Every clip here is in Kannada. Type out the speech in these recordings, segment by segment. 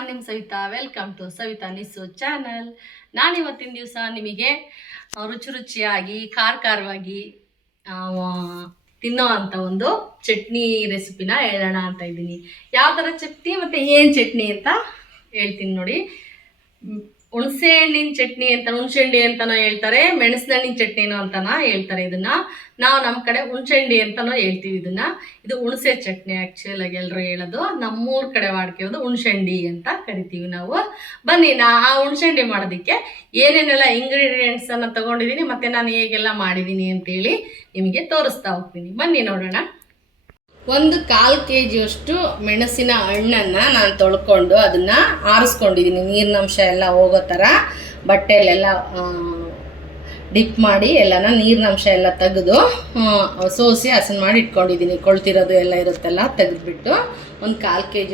ನಾನು ನಿಮ್ಮ Savita. Welcome to Savita Nissu channel. ನಾನು ಇವತ್ತಿನ ದಿವಸ ನಿಮಗೆ ರುಚಿಯಾಗಿ ಖಾರವಾಗಿ ತಿನ್ನೋ ಅಂಥ ಒಂದು ಚಟ್ನಿ ರೆಸಿಪಿನ ಹೇಳೋಣ ಅಂತ ಇದ್ದೀನಿ. ಯಾವ ಥರ ಚಟ್ನಿ ಮತ್ತು ಏನು ಚಟ್ನಿ ಅಂತ ಹೇಳ್ತೀನಿ ನೋಡಿ. ಹುಣಸೆ ಹಣ್ಣಿನ ಚಟ್ನಿ ಅಂತ, ಹುಣಸೆಹಣ್ಣಿ ಅಂತನೋ ಹೇಳ್ತಾರೆ, ಮೆಣಸಿನ ಹಣ್ಣಿನ ಚಟ್ನಿನೋ ಅಂತನೋ ಹೇಳ್ತಾರೆ. ಇದನ್ನ ನಾವು ನಮ್ಮ ಕಡೆ ಹುಣಸೆಹಣ್ಣಿ ಅಂತನೋ ಹೇಳ್ತೀವಿ. ಇದು ಹುಣಸೆ ಚಟ್ನಿ ಆ್ಯಕ್ಚುಲಾಗಿ ಎಲ್ಲರೂ ಹೇಳೋದು. ನಮ್ಮೂರ ಕಡೆ ಮಾಡ್ಕೊಳ್ಳೋದು ಹುಣಸೆಹಣ್ಣಿ ಅಂತ ಕರಿತೀವಿ ನಾವು. ಬನ್ನಿ, ಆ ಹುಣಸೆಹಣ್ಣಿ ಮಾಡೋದಕ್ಕೆ ಏನೇನೆಲ್ಲ ಇಂಗ್ರೀಡಿಯೆಂಟ್ಸನ್ನು ತೊಗೊಂಡಿದ್ದೀನಿ ಮತ್ತು ನಾನು ಹೇಗೆಲ್ಲ ಮಾಡಿದ್ದೀನಿ ಅಂತೇಳಿ ನಿಮಗೆ ತೋರಿಸ್ತಾ ಹೋಗ್ತೀನಿ. ಬನ್ನಿ ನೋಡೋಣ. 1/4 kg ಮೆಣಸಿನ ಹಣ್ಣನ್ನು ನಾನು ತೊಳ್ಕೊಂಡು ಅದನ್ನು ಆರಿಸ್ಕೊಂಡಿದ್ದೀನಿ. ನೀರಿನಂಶ ಎಲ್ಲ ಹೋಗೋ ಥರ ಬಟ್ಟೆಯಲ್ಲೆಲ್ಲ ಡಿಪ್ ಮಾಡಿ ಎಲ್ಲನ ನೀರಿನಂಶ ಎಲ್ಲ ತೆಗೆದು ಸೋಸಿ ಹಸನ್ ಮಾಡಿ ಇಟ್ಕೊಂಡಿದ್ದೀನಿ. ಕೊಳ್ತಿರೋದು ಎಲ್ಲ ಇರುತ್ತೆಲ್ಲ ತೆಗೆದುಬಿಟ್ಟು 1/4 kg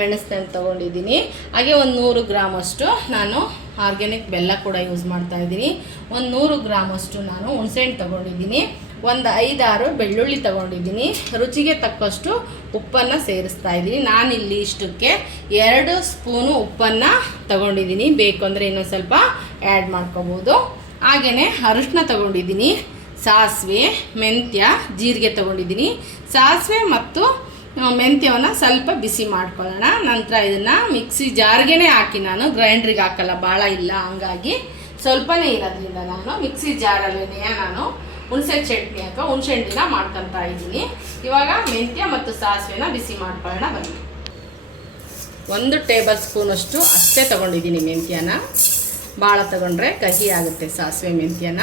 ಮೆಣಸಿನ ಹಣ್ಣು ತೊಗೊಂಡಿದ್ದೀನಿ. ಹಾಗೆ 100 ಗ್ರಾಮಷ್ಟು ನಾನು ಆರ್ಗ್ಯಾನಿಕ್ ಬೆಲ್ಲ ಕೂಡ ಯೂಸ್ ಮಾಡ್ತಾಯಿದ್ದೀನಿ. 100 ಗ್ರಾಮಷ್ಟು ನಾನು ಹುಣಸೆಹಣ್ಣು ತೊಗೊಂಡಿದ್ದೀನಿ. 5-6 ಬೆಳ್ಳುಳ್ಳಿ ತೊಗೊಂಡಿದ್ದೀನಿ. ರುಚಿಗೆ ತಕ್ಕಷ್ಟು ಉಪ್ಪನ್ನು ಸೇರಿಸ್ತಾ ಇದ್ದೀನಿ. ನಾನಿಲ್ಲಿ ಇಷ್ಟಕ್ಕೆ 2 ಸ್ಪೂನು ಉಪ್ಪನ್ನು ತೊಗೊಂಡಿದ್ದೀನಿ. ಬೇಕು ಅಂದರೆ ಇನ್ನೊಂದು ಸ್ವಲ್ಪ ಆ್ಯಡ್ ಮಾಡ್ಕೋಬೋದು. ಹಾಗೆಯೇ ಅರಿಶಿನ ತೊಗೊಂಡಿದ್ದೀನಿ, ಸಾಸಿವೆ, ಮೆಂತ್ಯ, ಜೀರಿಗೆ ತೊಗೊಂಡಿದ್ದೀನಿ. ಸಾಸಿವೆ ಮತ್ತು ಮೆಂತ್ಯವನ್ನು ಸ್ವಲ್ಪ ಬಿಸಿ ಮಾಡ್ಕೊಳ್ಳೋಣ. ನಂತರ ಇದನ್ನು ಮಿಕ್ಸಿ ಜಾರ್ಗೆ ಹಾಕಿ, ನಾನು ಗ್ರೈಂಡ್ರಿಗೆ ಹಾಕಲ್ಲ, ಭಾಳ ಇಲ್ಲ, ಹಂಗಾಗಿ ಸ್ವಲ್ಪನೇ ಇರೋದ್ರಿಂದ ನಾನು ಮಿಕ್ಸಿ ಜಾರಲ್ಲೇ ನಾನು ಹುಣಸೆ ಚಟ್ನಿ ಅಥವಾ ಹುಣಸೆ ಹಣ್ಣಿನ ಮಾಡ್ಕೊತಾ ಇದ್ದೀನಿ. ಇವಾಗ ಮೆಂತ್ಯ ಮತ್ತು ಸಾಸಿವೆನ ಬಿಸಿ ಮಾಡ್ಕೊಳ್ಳೋಣ ಬನ್ನಿ. 1 ಟೇಬಲ್ ಸ್ಪೂನಷ್ಟು ಅಷ್ಟೇ ತೊಗೊಂಡಿದ್ದೀನಿ ಮೆಂತ್ಯನ. ಭಾಳ ತಗೊಂಡ್ರೆ ಕಹಿ ಆಗುತ್ತೆ ಸಾಸಿವೆ ಮೆಂತ್ಯನ.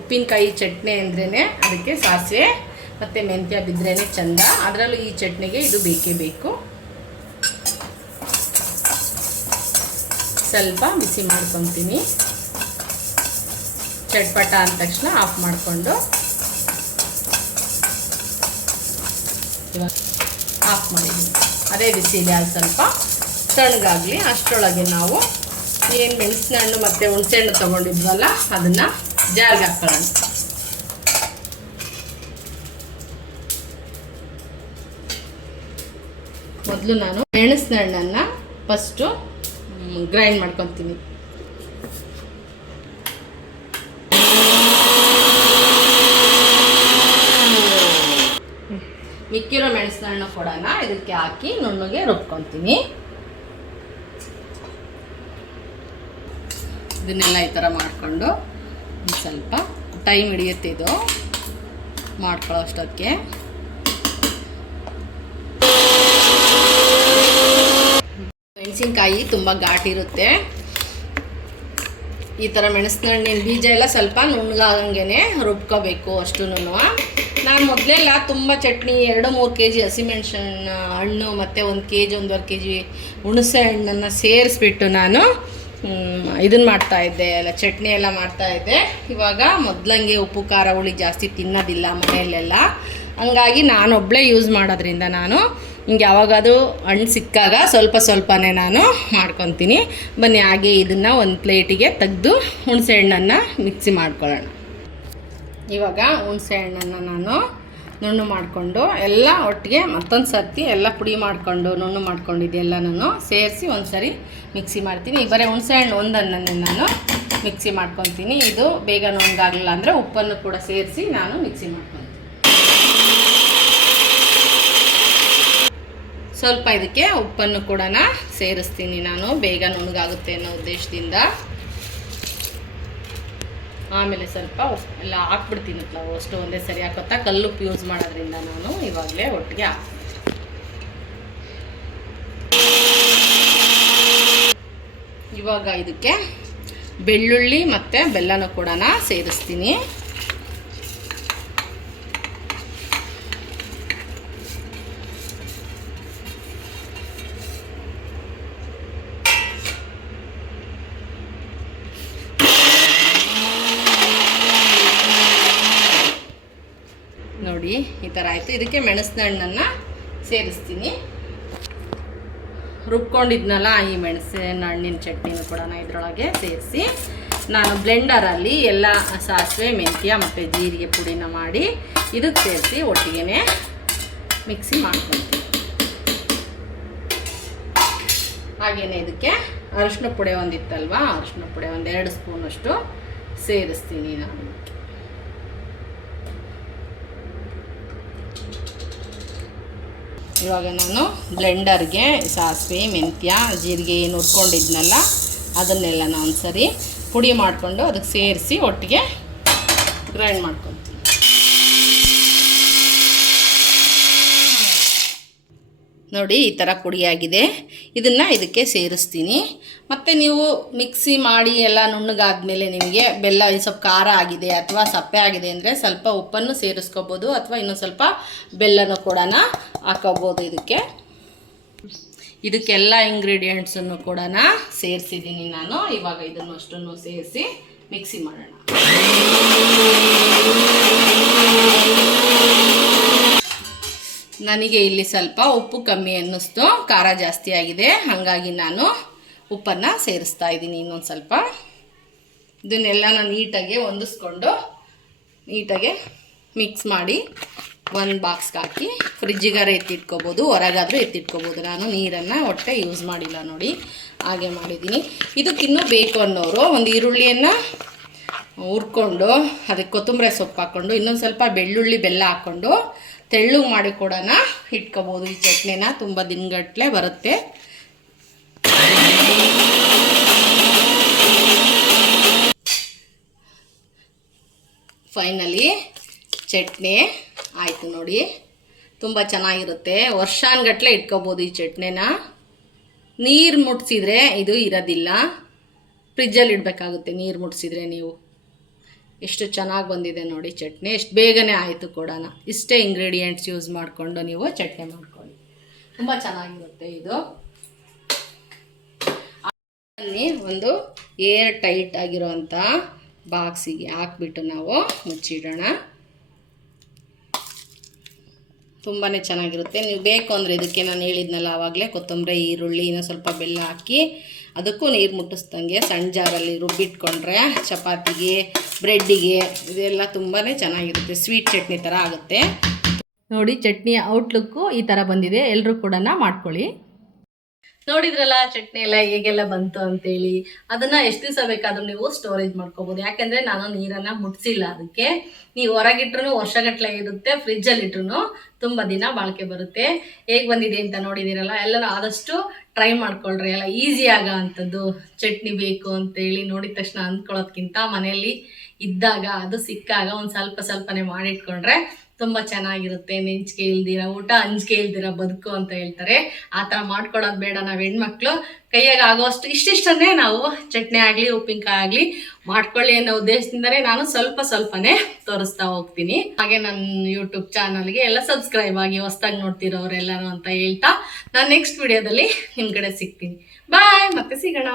ಉಪ್ಪಿನಕಾಯಿ ಚಟ್ನಿ ಅಂದ್ರೇ ಅದಕ್ಕೆ ಸಾಸಿವೆ ಮತ್ತು ಮೆಂತ್ಯ ಬಿದ್ರೇ ಚೆಂದ. ಅದರಲ್ಲೂ ಈ ಚಟ್ನಿಗೆ ಇದು ಬೇಕೇ ಬೇಕು. ಸ್ವಲ್ಪ ಬಿಸಿ ಮಾಡ್ಕೊತೀನಿ. ಚಟ್ಪಟ ಅಂದ ತಕ್ಷಣ ಆಫ್ ಮಾಡಿಕೊಂಡು ಇವಾಗ ಆಫ್ ಮಾಡಿದ್ದೀನಿ. ಅದೇ ಬಿಸಿಲಿ ಅದು ಸ್ವಲ್ಪ ತಣ್ಣಗಾಗಲಿ. ಅಷ್ಟರೊಳಗೆ ನಾವು ಏನು ಮೆಣಸಿನ ಹಣ್ಣು ಮತ್ತು ಹುಣಸೆ ಹಣ್ಣು ತೊಗೊಂಡಿದ್ವಲ್ಲ ಅದನ್ನು ಜಾರ್ಗೆ ಹಾಕ್ಕೊಳ್ಳೋಣ. ಮೊದಲು ನಾನು ಮೆಣಸಿನ ಹಣ್ಣನ್ನು ಫಸ್ಟು ಗ್ರೈಂಡ್ ಮಾಡ್ಕೊತೀನಿ. ಮಿಕ್ಕಿರೋ ಮೆಣಸಿನ ಹಣ್ಣು ಕೂಡ ಇದಕ್ಕೆ ಹಾಕಿ ನುಣ್ಣಗೆ ರುಬ್ಕೊತೀನಿ. ಇದನ್ನೆಲ್ಲ ಈ ಥರ ಮಾಡಿಕೊಂಡು ಸ್ವಲ್ಪ ಟೈಮ್ ಹಿಡಿಯುತ್ತೆ ಇದು ಮಾಡ್ಕೊಳ್ಳೋ ಅಷ್ಟೊತ್ತಿಗೆ. ಮೆಣಸಿನ್ಕಾಯಿ ತುಂಬ ಘಾಟಿರುತ್ತೆ. ಈ ಥರ ಮೆಣಸಿನ ಹಣ್ಣಿನ ಬೀಜ ಎಲ್ಲ ಸ್ವಲ್ಪ ನುಣ್ಣಗಾಗಂಗೆ ರುಬ್ಕೋಬೇಕು ಅಷ್ಟು. ನಾನು ಮೊದಲೆಲ್ಲ ತುಂಬ ಚಟ್ನಿ 2-3 kg ಹಸಿಮೆಣಸಿನ ಹಣ್ಣು ಮತ್ತು 1 kg 1.5 kg ಹುಣಸೆ ಹಣ್ಣನ್ನು ಸೇರಿಸ್ಬಿಟ್ಟು ನಾನು ಇದನ್ನು ಮಾಡ್ತಾಯಿದ್ದೆ, ಎಲ್ಲ ಚಟ್ನಿ ಎಲ್ಲ ಮಾಡ್ತಾಯಿದ್ದೆ. ಇವಾಗ ಮೊದಲಂಗೆ ಉಪ್ಪು ಖಾರ ಹುಳಿ ಜಾಸ್ತಿ ತಿನ್ನೋದಿಲ್ಲ ಮನೆಯಲ್ಲೆಲ್ಲ. ಹಂಗಾಗಿ ನಾನೊಬ್ಬಳೇ ಯೂಸ್ ಮಾಡೋದ್ರಿಂದ ನಾನು ಹಿಂಗೆ ಯಾವಾಗಾದರೂ ಹಣ್ಣು ಸಿಕ್ಕಾಗ ಸ್ವಲ್ಪನೇ ನಾನು ಮಾಡ್ಕೊತೀನಿ. ಬನ್ನಿ, ಹಾಗೆ ಇದನ್ನು ಒಂದು ಪ್ಲೇಟಿಗೆ ತೆಗೆದು ಹುಣಸೆ ಹಣ್ಣನ್ನು ಮಿಕ್ಸಿ ಮಾಡ್ಕೊಳ್ಳೋಣ. ಇವಾಗ ಹುಣಸೆ ಹಣ್ಣನ್ನು ನಾನು ನುಣ್ಣು ಮಾಡಿಕೊಂಡು ಎಲ್ಲ ಒಟ್ಟಿಗೆ ಮತ್ತೊಂದು ಸರ್ತಿ ಎಲ್ಲ ಪುಡಿ ಮಾಡಿಕೊಂಡು ನುಣ್ಣು ಮಾಡ್ಕೊಂಡಿದ್ದೆಲ್ಲ ನಾನು ಸೇರಿಸಿ ಒಂದು ಸರಿ ಮಿಕ್ಸಿ ಮಾಡ್ತೀನಿ. ಬರೀ ಹುಣಸೆ ಹಣ್ಣು ಒಂದನ್ನೇ ನಾನು ಮಿಕ್ಸಿ ಮಾಡ್ಕೊತೀನಿ. ಇದು ಬೇಗ ನುಣ್ಣಗಾಗಲಿಲ್ಲ ಅಂದರೆ ಉಪ್ಪನ್ನು ಕೂಡ ಸೇರಿಸಿ ನಾನು ಮಿಕ್ಸಿ ಮಾಡ್ಕೊತೀನಿ. ಸ್ವಲ್ಪ ಇದಕ್ಕೆ ಉಪ್ಪನ್ನು ಕೂಡ ಸೇರಿಸ್ತೀನಿ ನಾನು, ಬೇಗ ನುಣ್ಣಗಾಗುತ್ತೆ ಅನ್ನೋ ಉದ್ದೇಶದಿಂದ. ಆಮೇಲೆ ಸ್ವಲ್ಪ ಎಲ್ಲ ಹಾಕ್ಬಿಡ್ತೀನಿ. ಅಷ್ಟು ಒಂದೇ ಸರಿ ಹಾಕೋತಾ ಕಲ್ಲುಪ್ಪು ಯೂಸ್ ಮಾಡೋದ್ರಿಂದ ನಾನು ಇವಾಗಲೇ ಒಟ್ಟಿಗೆ ಹಾಕ್ತೀನಿ. ಇವಾಗ ಇದಕ್ಕೆ ಬೆಳ್ಳುಳ್ಳಿ ಮತ್ತು ಬೆಲ್ಲನೂ ಕೂಡ ಸೇರಿಸ್ತೀನಿ. ನೋಡಿ, ಈ ಥರ ಆಯಿತು. ಇದಕ್ಕೆ ಮೆಣಸಿನ ಹಣ್ಣನ್ನು ಸೇರಿಸ್ತೀನಿ. ರುಬ್ಕೊಂಡಿದ್ನಲ್ಲ ಈ ಮೆಣಸಿನ ಹಣ್ಣಿನ ಚಟ್ನಿನೂ ಕೂಡ ಇದರೊಳಗೆ ಸೇರಿಸಿ ನಾನು ಬ್ಲೆಂಡರಲ್ಲಿ ಎಲ್ಲ ಸಾಸಿವೆ, ಮೆಂತ್ಯ ಮತ್ತು ಜೀರಿಗೆ ಪುಡಿನ ಮಾಡಿ ಇದಕ್ಕೆ ಸೇರಿಸಿ ಒಟ್ಟಿಗೆ ಮಿಕ್ಸಿ ಮಾಡ್ಕೊಳ್ತೀನಿ. ಹಾಗೆಯೇ ಇದಕ್ಕೆ ಅರಿಶಿನ ಪುಡಿ ಒಂದಿತ್ತಲ್ವಾ, ಅರಿಶಿನ ಪುಡಿ 2 ಸ್ಪೂನಷ್ಟು ಸೇರಿಸ್ತೀನಿ ನಾನು. ಇವಾಗ ನಾನು ಬ್ಲೆಂಡರ್ಗೆ ಸಾಸಿವೆ, ಮೆಂತ್ಯ, ಜೀರಿಗೆ ಏನು ಹುರ್ಕೊಂಡಿದ್ನಲ್ಲ ಅದನ್ನೆಲ್ಲ ನಾನು ಸರಿ ಪುಡಿ ಮಾಡಿಕೊಂಡು ಅದಕ್ಕೆ ಸೇರಿಸಿ ಒಟ್ಟಿಗೆ ಗ್ರೈಂಡ್ ಮಾಡ್ಕೊತೀನಿ. ನೋಡಿ ಈ ಥರ ಪುಡಿಯಾಗಿದೆ. ಇದನ್ನು ಇದಕ್ಕೆ ಸೇರಿಸ್ತೀನಿ. ಮತ್ತು ನೀವು ಮಿಕ್ಸಿ ಮಾಡಿ ಎಲ್ಲ ನುಣ್ಣಗಾದ್ಮೇಲೆ ನಿಮಗೆ ಬೆಲ್ಲ ಸ್ವಲ್ಪ ಖಾರ ಆಗಿದೆ ಅಥವಾ ಸಪ್ಪೆ ಆಗಿದೆ ಅಂದರೆ ಸ್ವಲ್ಪ ಉಪ್ಪನ್ನು ಸೇರಿಸ್ಕೋಬೋದು, ಅಥವಾ ಇನ್ನೊಂದು ಸ್ವಲ್ಪ ಬೆಲ್ಲನೂ ಕೂಡ ಹಾಕೋಬೋದು. ಇದಕ್ಕೆಲ್ಲ ಇಂಗ್ರೀಡಿಯೆಂಟ್ಸನ್ನು ಕೂಡ ಸೇರಿಸಿದ್ದೀನಿ ನಾನು. ಇವಾಗ ಇದನ್ನು ಅಷ್ಟನ್ನು ಸೇರಿಸಿ ಮಿಕ್ಸಿ ಮಾಡೋಣ. ನನಗೆ ಇಲ್ಲಿ ಸ್ವಲ್ಪ ಉಪ್ಪು ಕಮ್ಮಿ ಅನ್ನಿಸ್ತು, ಖಾರ ಜಾಸ್ತಿ ಆಗಿದೆ, ಹಾಗಾಗಿ ನಾನು ಉಪ್ಪನ್ನು ಸೇರಿಸ್ತಾ ಇದ್ದೀನಿ ಇನ್ನೊಂದು ಸ್ವಲ್ಪ. ಇದನ್ನೆಲ್ಲ ನಾನು ನೀಟಾಗಿ ಹೊಂದಿಸ್ಕೊಂಡು ನೀಟಾಗಿ ಮಿಕ್ಸ್ ಮಾಡಿ ಒಂದು ಬಾಕ್ಸ್ಗೆ ಹಾಕಿ ಫ್ರಿಜ್ಜಿಗಾರ ಎತ್ತಿಟ್ಕೋಬೋದು, ಹೊರಗಾದರೂ ಎತ್ತಿಟ್ಕೋಬೋದು. ನಾನು ನೀರನ್ನು ಒಟ್ಟೆ ಯೂಸ್ ಮಾಡಿಲ್ಲ ನೋಡಿ, ಹಾಗೆ ಮಾಡಿದ್ದೀನಿ. ಇದಕ್ಕಿನ್ನೂ ಬೇಕು ಅನ್ನೋರು ಒಂದು ಈರುಳ್ಳಿಯನ್ನು ಹುರ್ಕೊಂಡು ಅದಕ್ಕೆ ಕೊತ್ತಂಬರಿ ಸೊಪ್ಪು ಹಾಕ್ಕೊಂಡು ಇನ್ನೊಂದು ಸ್ವಲ್ಪ ಬೆಳ್ಳುಳ್ಳಿ ಬೆಲ್ಲ ಹಾಕ್ಕೊಂಡು ತೆಳ್ಳಗೆ ಮಾಡಿ ಕೂಡ ಇಟ್ಕೋಬೋದು. ಈ ಚಟ್ನಿನ ತುಂಬ ದಿನಗಟ್ಟಲೆ ಬರುತ್ತೆ. ಫೈನಲಿ ಚಟ್ನಿ ಆಯಿತು ನೋಡಿ, ತುಂಬ ಚೆನ್ನಾಗಿರುತ್ತೆ. ವರ್ಷಾನ್ಗಟ್ಟಲೆ ಇಟ್ಕೋಬೋದು ಈ ಚಟ್ನಿನ. ನೀರು ಮುಟ್ಸಿದ್ರೆ ಇದು ಇರೋದಿಲ್ಲ, ಫ್ರಿಜ್ಜಲ್ಲಿ ಇಡಬೇಕಾಗುತ್ತೆ ನೀರು ಮುಟ್ಸಿದ್ರೆ. ನೀವು ಎಷ್ಟು ಚೆನ್ನಾಗಿ ಬಂದಿದೆ ನೋಡಿ ಚಟ್ನಿ, ಎಷ್ಟು ಬೇಗನೆ ಆಯಿತು ಕೂಡ. ಇಷ್ಟೇ ಇಂಗ್ರೀಡಿಯೆಂಟ್ಸ್ ಯೂಸ್ ಮಾಡಿಕೊಂಡು ನೀವು ಚಟ್ನಿ ಮಾಡ್ಕೊಳ್ಳಿ, ತುಂಬ ಚೆನ್ನಾಗಿರುತ್ತೆ ಇದು. ಒಂದು ಏರ್ ಟೈಟ್ ಆಗಿರೋವಂಥ ಬಾಕ್ಸಿಗೆ ಹಾಕ್ಬಿಟ್ಟು ನಾವು ಮುಚ್ಚಿಡೋಣ. ತುಂಬಾ ಚೆನ್ನಾಗಿರುತ್ತೆ. ನೀವು ಬೇಕು ಅಂದರೆ ಇದಕ್ಕೆ ನಾನು ಹೇಳಿದ್ನಲ್ಲ ಆವಾಗಲೇ, ಕೊತ್ತಂಬರಿ, ಈರುಳ್ಳಿ, ಇನ್ನೂ ಸ್ವಲ್ಪ ಬೆಲ್ಲ ಹಾಕಿ ಅದಕ್ಕೂ ನೀರು ಮುಟ್ಟಿಸ್ದಂಗೆ ಸಣ್ಣ ಜಾರಲ್ಲಿ ರುಬ್ಬಿಟ್ಕೊಂಡ್ರೆ ಚಪಾತಿಗೆ, ಬ್ರೆಡ್ಡಿಗೆ ಇದೆಲ್ಲ ತುಂಬಾ ಚೆನ್ನಾಗಿರುತ್ತೆ. ಸ್ವೀಟ್ ಚಟ್ನಿ ಥರ ಆಗುತ್ತೆ ನೋಡಿ. ಚಟ್ನಿಯ ಔಟ್ಲುಕ್ಕು ಈ ಥರ ಬಂದಿದೆ. ಎಲ್ಲರೂ ಕೂಡ ಮಾಡ್ಕೊಳ್ಳಿ. ನೋಡಿದ್ರಲ್ಲ ಚಟ್ನಿ ಎಲ್ಲ ಹೇಗೆಲ್ಲ ಬಂತು ಅಂತೇಳಿ. ಅದನ್ನು ಎಷ್ಟು ದಿವಸ ಬೇಕಾದರೂ ನೀವು ಸ್ಟೋರೇಜ್ ಮಾಡ್ಕೋಬೋದು, ಯಾಕೆಂದರೆ ನಾನು ನೀರನ್ನು ಮುಟ್ಸಿಲ್ಲ ಅದಕ್ಕೆ. ನೀವು ಹೊರಗಿಟ್ರು ವರ್ಷಗಟ್ಟಲೆ ಇರುತ್ತೆ, ಫ್ರಿಜ್ಜಲ್ಲಿಟ್ರು ತುಂಬ ದಿನ ಬಾಳಿಕೆ ಬರುತ್ತೆ. ಹೇಗೆ ಬಂದಿದೆ ಅಂತ ನೋಡಿದ್ದೀರಲ್ಲ, ಎಲ್ಲರೂ ಆದಷ್ಟು ಟ್ರೈ ಮಾಡ್ಕೊಳ್ರಿ. ಎಲ್ಲ ಈಸಿ ಆಗೋ ಅಂಥದ್ದು ಚಟ್ನಿ ಬೇಕು ಅಂತೇಳಿ ನೋಡಿದ ತಕ್ಷಣ ಅಂದ್ಕೊಳ್ಳೋದ್ಕಿಂತ ಮನೆಯಲ್ಲಿ ಇದ್ದಾಗ ಅದು ಸಿಕ್ಕಾಗ ಒಂದು ಸ್ವಲ್ಪನೇ ಮಾಡಿಟ್ಕೊಂಡ್ರೆ ತುಂಬ ಚೆನ್ನಾಗಿರುತ್ತೆ. ನೆಂಚಿಕೆ ಇಲ್ದಿರ ಊಟ, ಅಂಜಿಕೆ ಇಲ್ದಿರ ಬದುಕು ಅಂತ ಹೇಳ್ತಾರೆ. ಆ ಥರ ಮಾಡ್ಕೊಳೋದು ಬೇಡ. ನಾವು ಹೆಣ್ಮಕ್ಳು ಕೈಯಾಗ ಆಗೋಷ್ಟು ಇಷ್ಟಿಷ್ಟನ್ನೇ ನಾವು ಚಟ್ನಿ ಆಗಲಿ ಉಪ್ಪಿನಕಾಯಿ ಆಗಲಿ ಮಾಡ್ಕೊಳ್ಳಿ ಅನ್ನೋ ಉದ್ದೇಶದಿಂದಲೇ ನಾನು ಸ್ವಲ್ಪನೇ ತೋರಿಸ್ತಾ ಹೋಗ್ತೀನಿ. ಹಾಗೆ ನನ್ನ ಯೂಟ್ಯೂಬ್ ಚಾನಲ್ಗೆ ಎಲ್ಲ ಸಬ್ಸ್ಕ್ರೈಬ್ ಆಗಿ ಹೊಸ್ದಾಗಿ ನೋಡ್ತಿರೋರೆಲ್ಲರೂ ಅಂತ ಹೇಳ್ತಾ ನಾನು ನೆಕ್ಸ್ಟ್ ವಿಡಿಯೋದಲ್ಲಿ ನಿಮ್ಮ ಕಡೆ ಸಿಗ್ತೀನಿ. ಬಾಯ್, ಮತ್ತೆ ಸಿಗೋಣ.